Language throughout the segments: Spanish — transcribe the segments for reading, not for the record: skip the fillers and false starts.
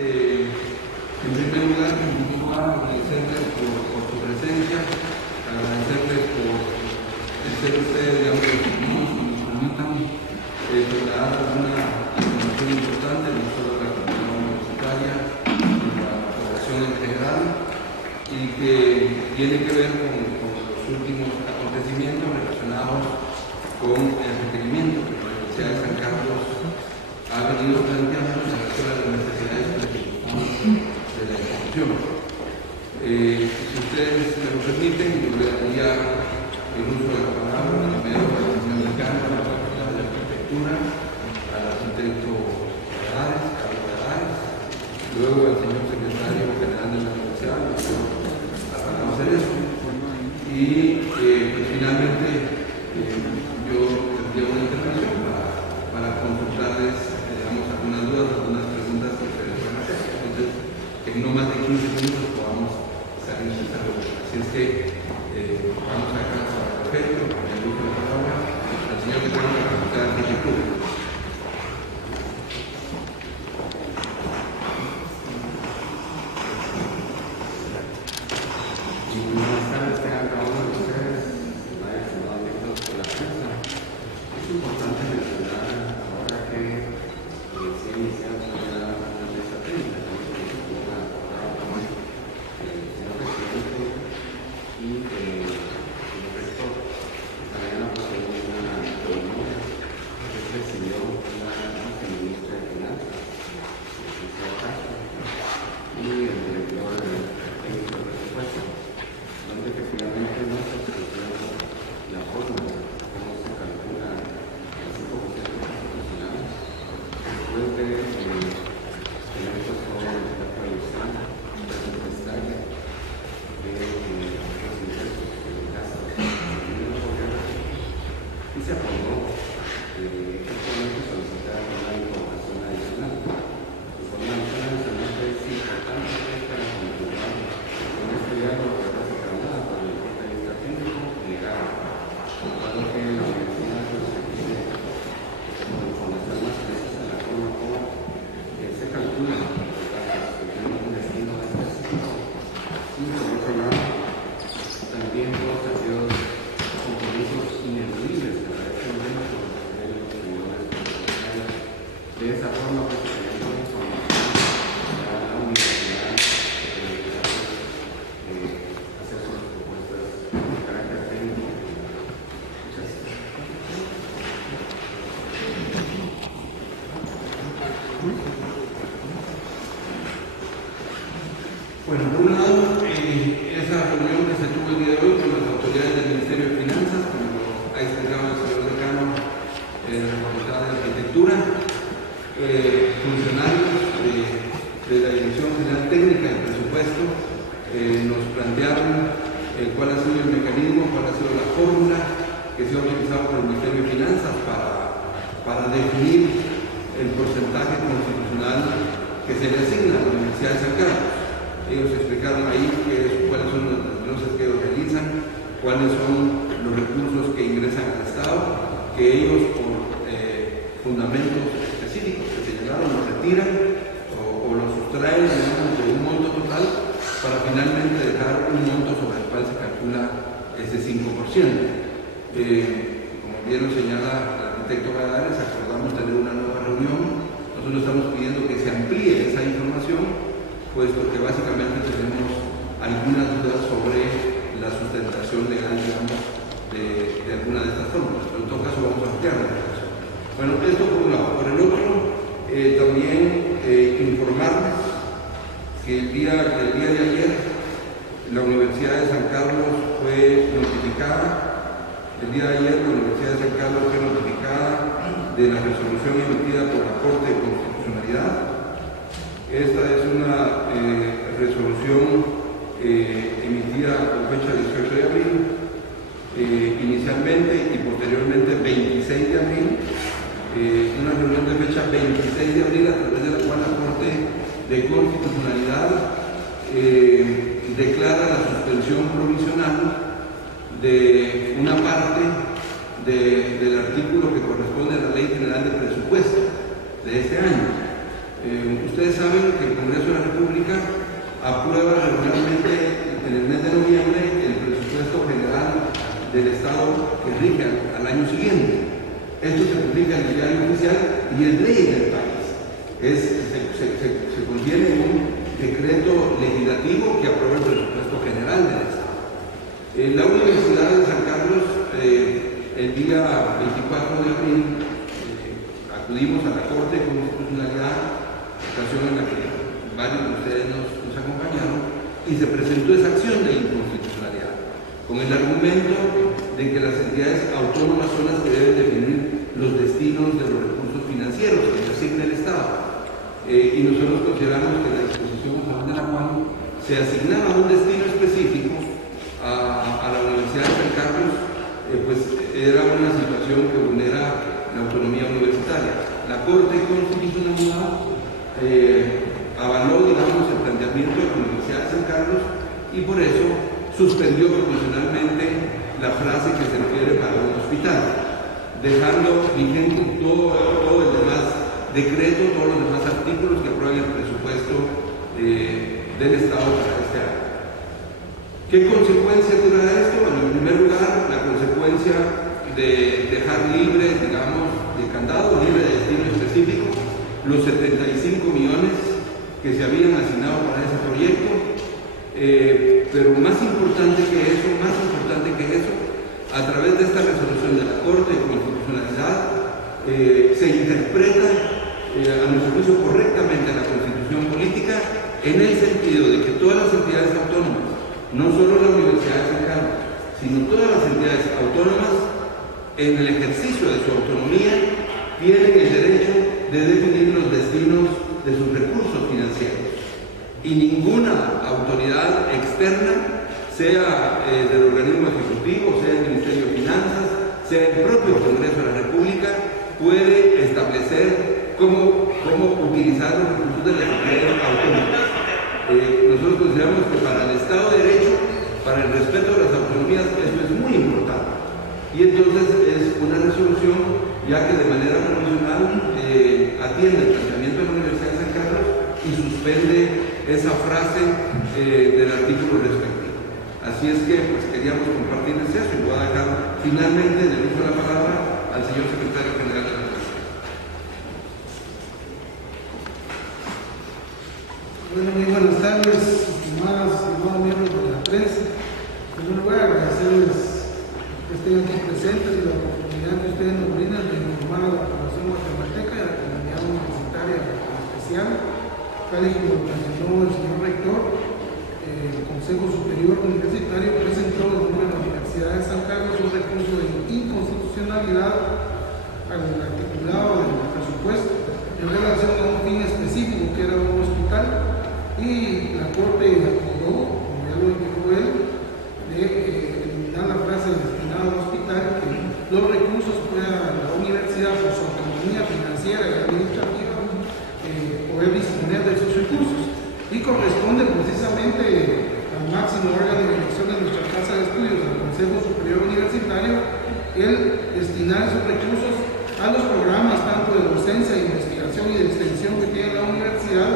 En primer lugar, agradecerles por su presencia, agradecerles por ser ustedes, digamos, los que nos permitan trasladar una información importante, no solo de la comunidad universitaria, sino de la población en general, y que tiene que ver con los últimos acontecimientos relacionados con el requerimiento que la Universidad de San Carlos ha venido planteando en relación a las necesidades de la institución. Si ustedes me lo permiten, yo le daría el uso de la palabra primero al señor Ricardo, a la Facultad de Arquitectura, al arquitecto Carlos Gadares, luego al señor secretario general de la Universidad, el doctor Rafael Cerezo, y pues finalmente yo tendría una intervención para consultarles, digamos, algunas dudas, algunas preguntas que ustedes pueden hacer. Entonces, que en no más de 15 minutos podamos salir de esta reunión. Así es que vamos a dejar para perfecto, con el uso de la palabra, al señor que tiene la Facultad de Arquitectura. Bueno, por un lado, esa reunión que se tuvo el día de hoy con las autoridades del Ministerio de Finanzas, como ha explicado el señor decano de la Facultad de Arquitectura, funcionarios de la Dirección General Técnica del Presupuesto nos plantearon cuál ha sido el mecanismo, cuál ha sido la fórmula que se ha utilizado por el Ministerio de Finanzas para definir el porcentaje constitucional que se le asigna a la Universidad de San Carlos. Ellos explicaron ahí cuáles son los desgloses que ellos realizan, cuáles son los recursos que ingresan al Estado, que ellos por fundamentos específicos que señalaron los retiran o los sustraen, digamos, de un monto total para finalmente dejar un monto sobre el cual se calcula ese 5%. Como bien lo señala el arquitecto Gadares, acordamos tener una nueva reunión. Nosotros estamos pidiendo que se amplíe esa información, puesto que básicamente tenemos algunas dudas sobre la sustentación legal, digamos, de alguna de estas fórmulas, pero en todo caso vamos a ampliar la información. Bueno, esto por un lado. Por el otro, también informarles que el día de ayer la Universidad de San Carlos fue notificada, de la resolución emitida por la Corte de Constitucionalidad. Esta es una resolución emitida con fecha 18 de abril, inicialmente y posteriormente 26 de abril, una reunión de fecha 26 de abril a través de la cual la Corte de Constitucionalidad declara la suspensión provisional de una parte del artículo que corresponde a la Ley General de Presupuesto de este año. Ustedes saben que el Congreso de la República aprueba regularmente en el mes de noviembre el presupuesto general del Estado que rige al año siguiente. Esto se publica en el diario oficial y es ley del país. Se contiene en un decreto legislativo que aprueba el presupuesto general del Estado. En la Universidad de San Carlos, el día 24 de abril, acudimos a la Corte de Constitucionalidad, ocasión en la que varios de ustedes nos acompañaron, y se presentó esa acción de inconstitucionalidad, con el argumento de que las entidades autónomas son las que deben definir los destinos de los recursos financieros que se asigna el Estado. Y nosotros consideramos que la disposición a través de la cual se asignaba un destino específico a la Universidad de San Carlos, pues era una situación que vulnera la autonomía universitaria. La Corte de Constitucionalidad avaló, digamos, el planteamiento de la Universidad de San Carlos y por eso suspendió provisionalmente la frase que se refiere para un hospital, dejando vigente todo el demás decreto, todos los demás artículos que aprueban el presupuesto del Estado para este año. ¿Qué consecuencia trae esto? Bueno, en primer lugar, la consecuencia de dejar libre, digamos, de candado, libre de destino específico, los 75 millones que se habían asignado para ese proyecto, pero más importante que eso, a través de esta resolución de la Corte de Constitucionalidad, se interpreta a nuestro juicio correctamente la Constitución política en el sentido de que todas las entidades autónomas, no solo la Universidad de San Carlos, sino todas las entidades autónomas, en el ejercicio de su autonomía, tienen el derecho de definir los destinos de sus recursos financieros. Y ninguna autoridad externa, sea del organismo ejecutivo, sea el Ministerio de Finanzas, sea el propio Congreso de la República, puede establecer cómo utilizar los recursos de las entidades autónomas. Nosotros consideramos que para el Estado de Derecho, para el respeto de las autonomías, eso es muy importante. Y entonces es una resolución ya que de manera provisional atiende el planteamiento de la Universidad de San Carlos y suspende esa frase del artículo respectivo. Así es que pues, queríamos compartirles eso y voy a dejar finalmente el uso de la palabra al señor secretario general de la República. Bueno, muy buenas tardes, estimados miembros de la prensa. En primer lugar, agradecerles que estén aquí presentes y la oportunidad que ustedes nos brindan de informar a la población guatemalteca y a la comunidad universitaria en especial, tal y como lo mencionó el señor rector. El Consejo Superior Universitario presentó en la Universidad de San Carlos un recurso de inconstitucionalidad al articulado del presupuesto en relación a un fin específico que era un hospital, y la Corte acordó, como ya lo indicó él, de eliminar la frase destinada al hospital, que los recursos pueda la universidad por su autonomía financiera y administrativa poder disponer de esos recursos, y corresponde precisamente al máximo órgano de elección de nuestra casa de estudios, al Consejo Superior Universitario, el destinar esos recursos a los programas tanto de docencia, investigación y de extensión que tiene la universidad,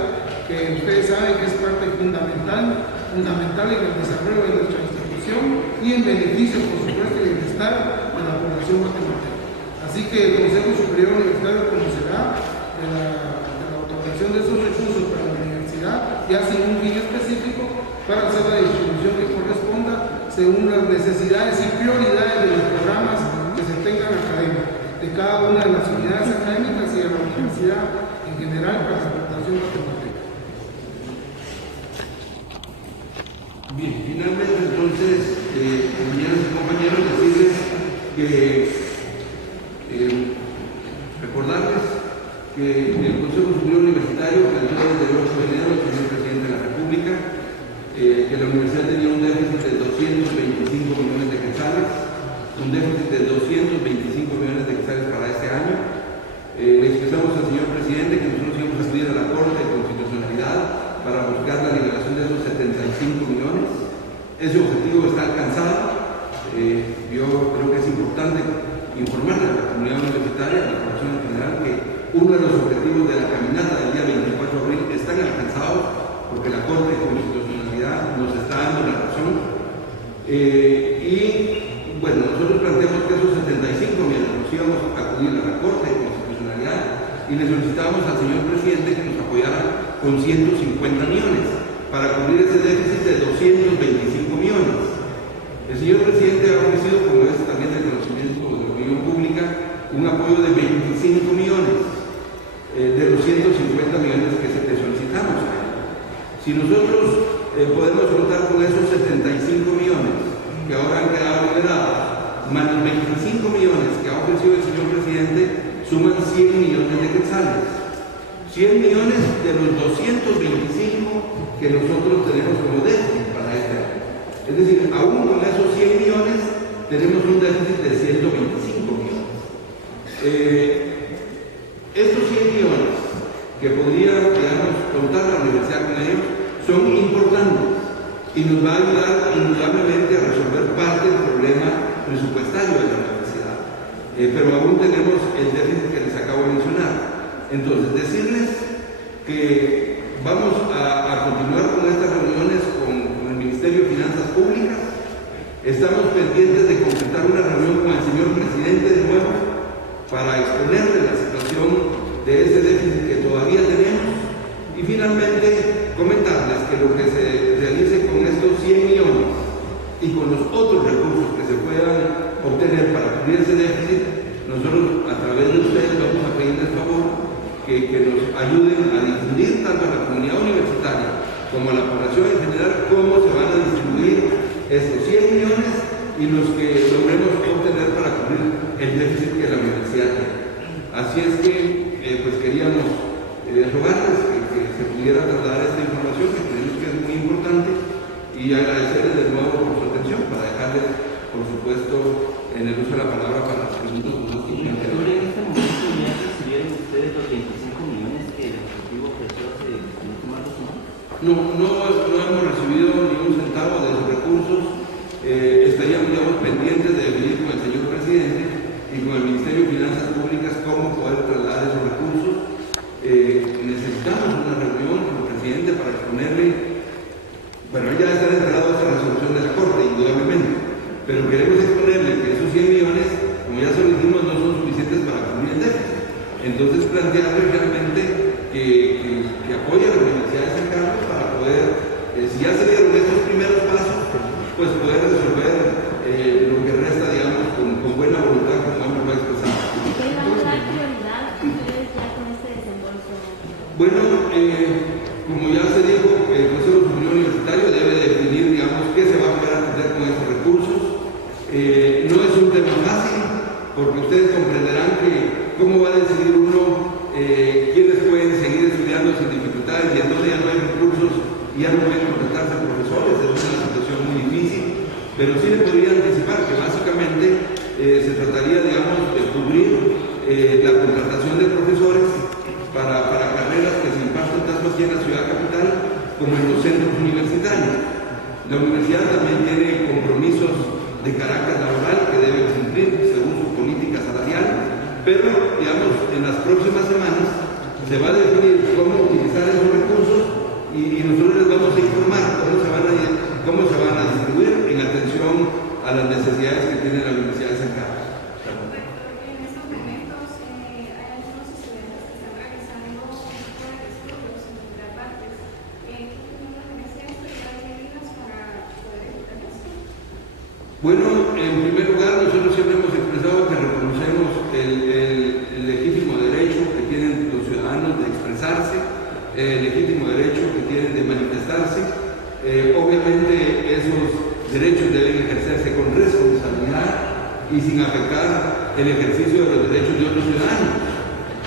que ustedes saben que es parte fundamental en el desarrollo de nuestra institución y en beneficio, por supuesto, del bienestar de la población guatemalteca. Así que el Consejo Superior Universitario conocerá de la otorgación de esos recursos para la universidad, ya sin un fin específico, para hacer la distribución que corresponda según las necesidades y prioridades de los programas que se tengan académicos de cada una de las unidades académicas y de la universidad en general para la población guatemalteca. Bien, finalmente entonces, compañeras y compañeros, decirles que recordarles que el Consejo Superior Universitario planteó desde el 8 de enero el señor presidente de la República que la universidad tenía un déficit de 225 millones de quetzales, un déficit de 225 millones de quetzales para este año. Le expresamos al señor presidente que nosotros íbamos a pedir a la Corte de Constitucionalidad para buscar la liberación de esos 75 millones. Ese objetivo está alcanzado. Yo creo que es importante informarle a la comunidad universitaria, a la población en general, que uno de los objetivos de la caminata del día 24 y le solicitamos al señor presidente que nos apoyara con 150 millones para cubrir ese déficit de 225 millones. El señor presidente ha ofrecido, como es también de conocimiento de la opinión pública, un apoyo de 25 millones de los 150 millones que solicitamos. Si nosotros podemos contar con esos 75 millones que ahora han quedado liberados, más los 25 millones que ha ofrecido el señor presidente, suman 100 millones de quetzales. 100 millones de los 225 que nosotros tenemos como déficit para este año. Es decir, aún con esos 100 millones tenemos un déficit de 125 millones. Estos 100 millones que podría, digamos, contar la universidad con ellos son importantes y nos va a ayudar indudablemente a resolver parte del problema presupuestario de la universidad. Pero aún tenemos el déficit que les acabo de mencionar. Entonces, decirles que vamos a continuar con estas reuniones con el Ministerio de Finanzas Públicas. Estamos pendientes de concretar una reunión con el señor presidente de nuevo para exponerle la situación de ese déficit que todavía tenemos y finalmente comentarles que lo que se realice con estos 100 millones y con los otros recursos que se puedan obtener para cubrir ese déficit, nosotros a través de ustedes vamos a pedirles favor que nos ayuden a difundir tanto a la comunidad universitaria como a la población en general cómo se van a distribuir estos 100 millones y los que logremos obtener para cubrir el déficit que la universidad tiene. Así es que pues queríamos rogarles que se pudiera trasladar esta información que creemos que es muy importante y agradecerles de nuevo por su atención para dejarles, por supuesto, en el uso de la palabra para las preguntas. En este momento ya recibieron ustedes los 25 millones que el Ejecutivo ofreció hace más de 2 semanas. No hemos recibido ni un centavo de esos recursos. Estaríamos pendientes de definir con el señor presidente y con el Ministerio de Finanzas Públicas cómo poder trasladar esos recursos. Necesitamos una reunión con el presidente para exponerle, bueno, ya está enterado de esta resolución de la Corte, indudablemente, pero queremos exponerle que esos 100 millones, como ya se lo dijimos, no son suficientes para cubrir el déficit. Entonces plantearle realmente que apoye a la Universidad de San Carlos para poder, si ya se dieron estos primeros pasos, pues poder resolver lo que resta, digamos, con buena voluntad, como hemos expresado. ¿Qué van a dar prioridad ustedes ya con este desembolso? Bueno, como ya se dijo, el Consejo Superior Universitario debe definir, digamos, qué se va a poder hacer con estos recursos. No es un tema fácil, porque ustedes comprenderán que cómo va a decidir uno quiénes pueden seguir estudiando sin dificultades y entonces ya no hay recursos y ya no pueden contratarse profesores. Es una situación muy difícil, pero sí le podría anticipar que básicamente se trataría, digamos, de cubrir la contratación de profesores para carreras que se imparten tanto aquí en la ciudad capital como en los centros universitarios. La universidad también tiene compromisos de carácter laboral que debe cumplir según su política salarial, pero, digamos, en las próximas semanas se va a definir cómo utilizar esos recursos y nosotros les vamos a informar cómo se van a distribuir en atención a las necesidades que tiene la Universidad de San Carlos. En estos momentos hay algunos estudiantes que están realizando estudios en otras partes. ¿Qué beneficios hay para poder evitar esto? Bueno, en primer lugar, nosotros siempre hemos expresado que reconocemos el legítimo derecho que tienen los ciudadanos de expresarse, el legítimo derecho que tienen de manifestarse. Obviamente esos derechos deben ejercerse con responsabilidad y sin afectar el ejercicio de los derechos de otros ciudadanos.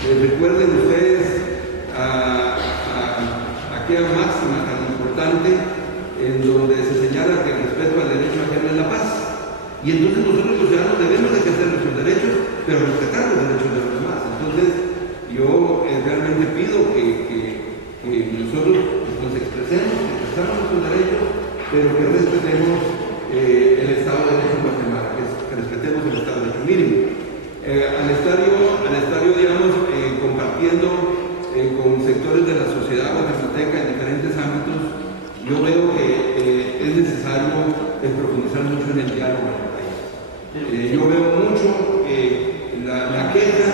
Recuerden ustedes aquella máxima tan importante en donde se señala que el respeto al derecho ajeno es la paz. Y entonces nosotros los ciudadanos debemos ejercer nuestros derechos, pero respetar los derechos de los demás. Entonces yo realmente pido que nosotros nos expresemos, que expresamos nuestros derechos, pero que respetemos el Estado de Derecho en Guatemala, que respetemos el Estado de Derecho. Miren, al estar yo, digamos, compartiendo con sectores de la sociedad guatemalteca en diferentes ámbitos, yo veo que es necesario profundizar mucho en el diálogo en el país. Yo veo mucho la queja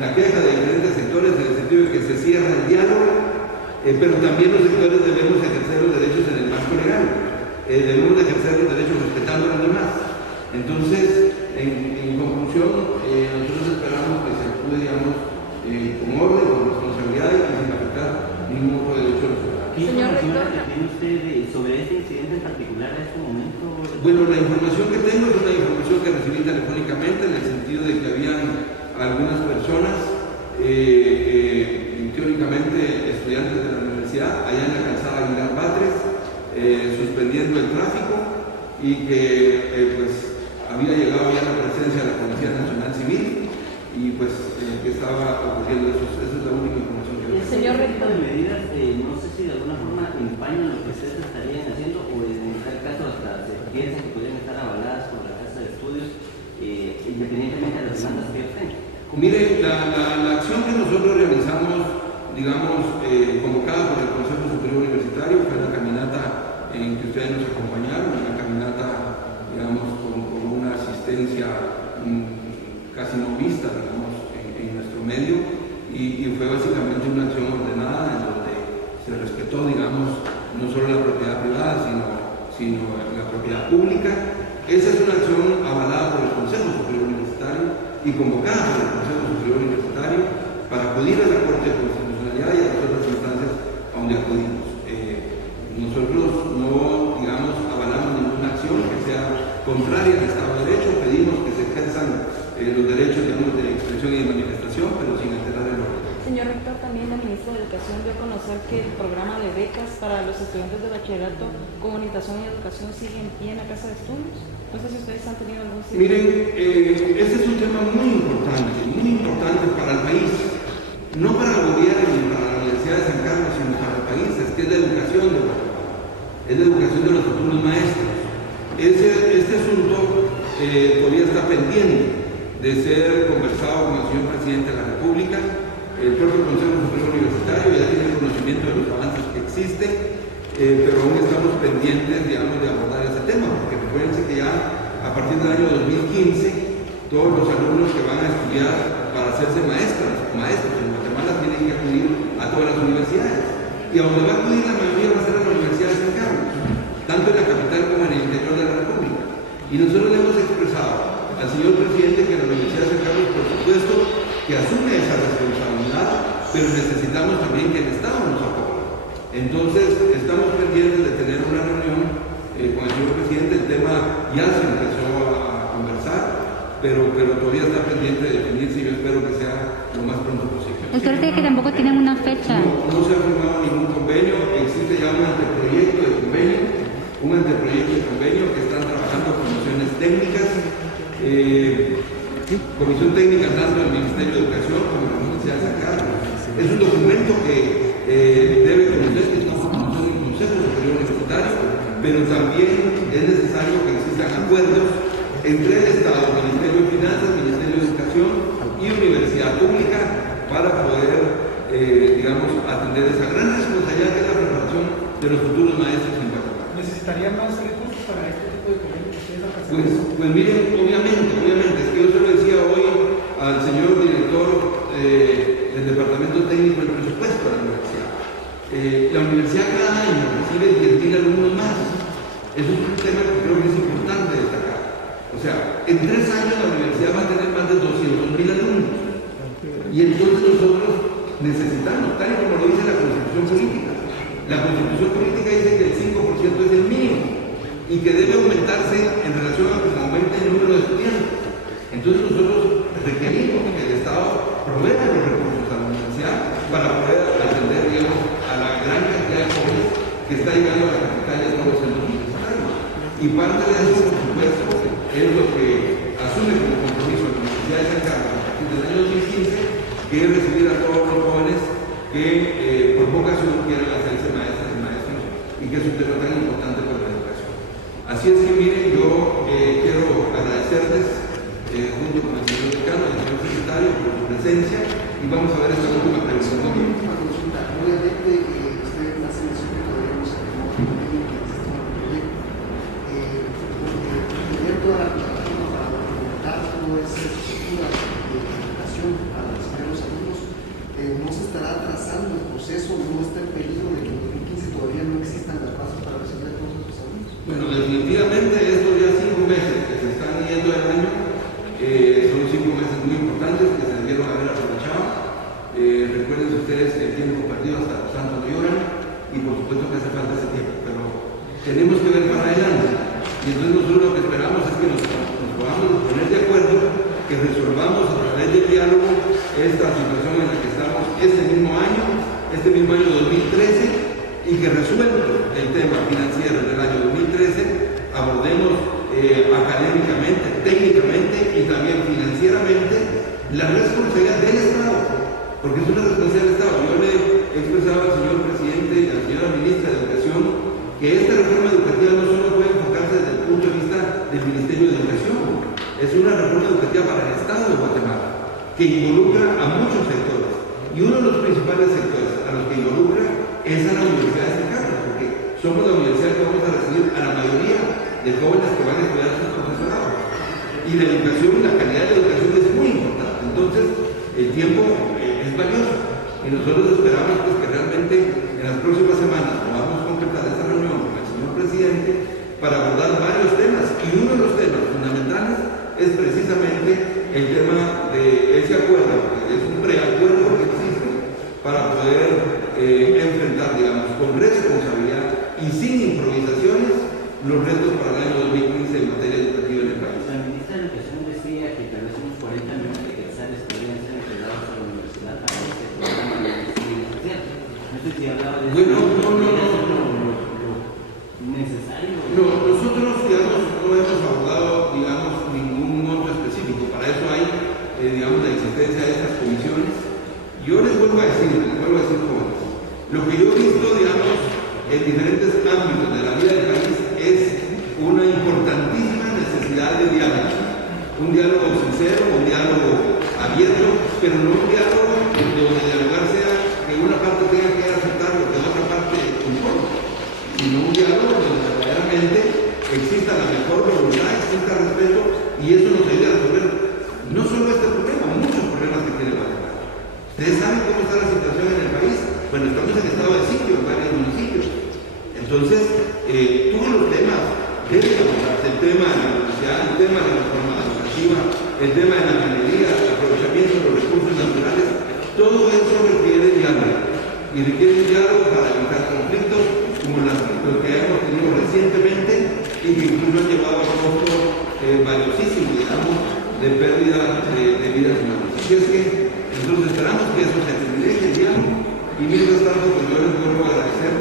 la queja de diferentes sectores en el sentido de que se cierra el diálogo, pero también los sectores debemos ejercer los derechos en el marco legal, debemos ejercer los derechos respetando a los demás. Entonces, en conclusión, nosotros esperamos que se actúe, digamos, con orden, con responsabilidad y sin afectar ningún otro derecho de los ciudadanos. ¿Qué información tiene usted sobre este incidente en particular a este momento? Bueno, la información que tengo es una información que recibí telefónicamente en el sentido de que habían algunas personas, teóricamente estudiantes de la universidad, allá en la calzada Aguilar Batres, suspendiendo el tráfico y que pues había llegado ya la presencia de la Policía Nacional Civil y pues que estaba ocurriendo eso. Esa es la única información que tengo. Señor rector, de medidas, no sé si de alguna forma empañan lo que ustedes estarían haciendo o en tal caso hasta se piensa que podrían estar avaladas por la Casa de Estudios, independientemente de las demandas que ellos tengan. Mire, la acción que nosotros realizamos, digamos, convocada por el Consejo Superior Universitario, fue la caminata en que ustedes nos acompañaron, una caminata, digamos, con una asistencia casi no vista, digamos, en nuestro medio, y fue básicamente una acción ordenada en donde se respetó, digamos, no solo la propiedad privada, sino la propiedad pública. Esa es una acción avalada por el Consejo Superior Universitario y convocada por el Consejo Superior Universitario para acudir a la Corte de Constitucionalidad y a las otras instancias a donde acudimos. Nosotros no, digamos, avalamos ninguna acción que sea contraria al Estado de Derecho, pedimos que se ejerzan los derechos, digamos, de expresión y de manifestación, pero sin alterar el orden. señor rector, también la ministra de Educación dio a conocer que el programa de becas para los estudiantes de bachillerato, comunicación y educación sigue en pie en la Casa de Estudios. No sé si ustedes han tenido algún sitio. Miren, este es un tema muy importante para el país, no para el gobierno ni para la Universidad de San Carlos, sino para el país, es que es la educación de Guatemala, es la educación de los futuros maestros. Este asunto todavía está pendiente de ser conversado con el señor presidente de la República. El propio Consejo Superior Universitario ya tiene conocimiento de los avances que existen, pero aún estamos pendientes, digamos, de abordar ese tema, porque recuérdense que ya a partir del año 2015 todos los alumnos que van a estudiar para hacerse maestros en Guatemala tienen que acudir a todas las universidades, y a donde va a acudir la mayoría va a ser a la Universidad de San Carlos, tanto en la capital como en el interior de la República. Y nosotros le hemos expresado al señor presidente que la Universidad de San Carlos, por supuesto, que asume esa responsabilidad, pero necesitamos también que el Estado nos apoye. Entonces, estamos pendientes de tener una reunión con el señor presidente. El tema ya se empezó a conversar, pero todavía está pendiente de definirse, y yo espero que sea lo más pronto posible. ¿Usted cree que tampoco tienen una fecha? No se ha firmado ningún convenio, existe ya un anteproyecto de convenio que están trabajando comisiones técnicas, comisión técnica tanto del Ministerio de Educación como de la Universidad de San Carlos. Es un documento que debe conocer el Consejo Superior Universitario, pero también es necesario que existan acuerdos entre el Estado, el Ministerio de Finanzas, el Ministerio de Educación y Universidad Pública para poder, digamos, atender esa gran responsabilidad que es la preparación de los futuros maestros en Guatemala. ¿Necesitaría más recursos para este tipo de convenios que ustedes alcanzan? Pues miren, obviamente, es que yo se lo decía hoy al señor director del Departamento Técnico del Presupuesto de la universidad. La universidad cada año recibe 10.000 alumnos más. Eso es un tema que creo que es importante destacar. O sea, en 3 años la universidad va a tener más de 200.000 alumnos. Y entonces nosotros necesitamos, tal y como lo dice la Constitución Política. La Constitución Política dice que el 5% es el mínimo y que debe aumentarse en relación a que se aumente el número de estudiantes. Entonces nosotros requerimos que el Estado provea los recursos a la universidad para poder atender, digamos, a la gran cantidad de jóvenes que está llegando a la capital y a todos los centros universitarios. Y parte de eso, por supuesto, es lo que asume como compromiso la Universidad de San Carlos a partir del año 2015, que es recibir a todos los jóvenes que por vocación quieran hacerse maestras y maestros, y que es un tema tan importante para la educación. Así es que miren, yo quiero agradecerles junto con el señor decano y el señor secretario por su presencia, y vamos a ver esta última pregunta. Una última consulta. Obviamente, usted hace mención que podríamos tener un convenio que existe un proyecto. Tener toda la plataforma para documentar toda esa estructura de educación para los primeros está el peligro de que en 2015 todavía no existan las bases para recibir a todos estos alumnos? Bueno, definitivamente estos ya 5 meses que se están yendo del año son 5 meses muy importantes que se debieron haber aprovechado. Recuerden ustedes que el tiempo perdido hasta los santos no lloran y por supuesto que hace falta ese tiempo, pero tenemos que ver para adelante. Y entonces nosotros lo que esperamos es que nos podamos poner de acuerdo, que resolvamos a través del diálogo esta situación en la que estamos este mismo año 2013, y que resuelva el tema financiero del año 2013, abordemos académicamente, técnicamente y también financieramente la responsabilidad del Estado, porque es una responsabilidad del Estado. Yo le he expresado al señor presidente y a la señora ministra de Educación que esta reforma educativa no solo puede enfocarse desde el punto de vista del Ministerio de Educación, es una reforma educativa para el Estado de Guatemala, que involucra a muchos sectores, y uno de los principales sectores a los que involucra es a la Universidad de Carlos, porque somos la universidad que vamos a recibir a la mayoría de jóvenes que van a estudiar sus profesorados, y la educación, la calidad de la educación es muy importante. Entonces el tiempo es valioso, y nosotros esperamos pues, que realmente en las próximas semanas podamos concretar esta reunión con el señor presidente para abordar varios temas, y uno de los temas fundamentales es precisamente el tema de ese acuerdo, que es un preacuerdo que existe para poder enfrentar, digamos, con responsabilidad y sin improvisaciones los retos para el año 2015 en materia educativa en el país. La ministra de Educación decía que tal vez unos 40 millones de quetzales podrían ser entregados a la universidad para este programa de licenciatura. No sé si hablaba de bueno, necesario. No, nosotros, digamos, no hemos abordado, digamos, ningún monto específico. Para eso hay, digamos, la existencia de estas comisiones. Yo les vuelvo a decir, jóvenes, lo que yo he visto, digamos, en diferentes ámbitos de la vida del país es una importantísima necesidad de diálogo. Un diálogo sincero, un diálogo abierto, pero no un diálogo donde dialogar sea que una parte tenga que aceptar lo que la otra parte impone, sino un diálogo donde verdaderamente exista la mejor voluntad, exista respeto, y eso nos ayuda a resolver no solo este problema, muchos problemas que tiene Guatemala. Ustedes saben cómo está la situación en el país. Bueno, estamos en estado de sitio en varios municipios. Entonces, todos los temas deben abordarse: el tema de la universidad, el tema de la reforma educativa, el tema de la minería, el aprovechamiento de los recursos naturales. Todo eso requiere diálogo, y requiere un diálogo para evitar conflictos como los que hemos tenido recientemente y que incluso han llevado a costos valiosísimos, digamos, de pérdida de vidas humanas. Así es que nosotros esperamos que eso se termine el diálogo, y mientras tanto, pues yo les vuelvo a agradecer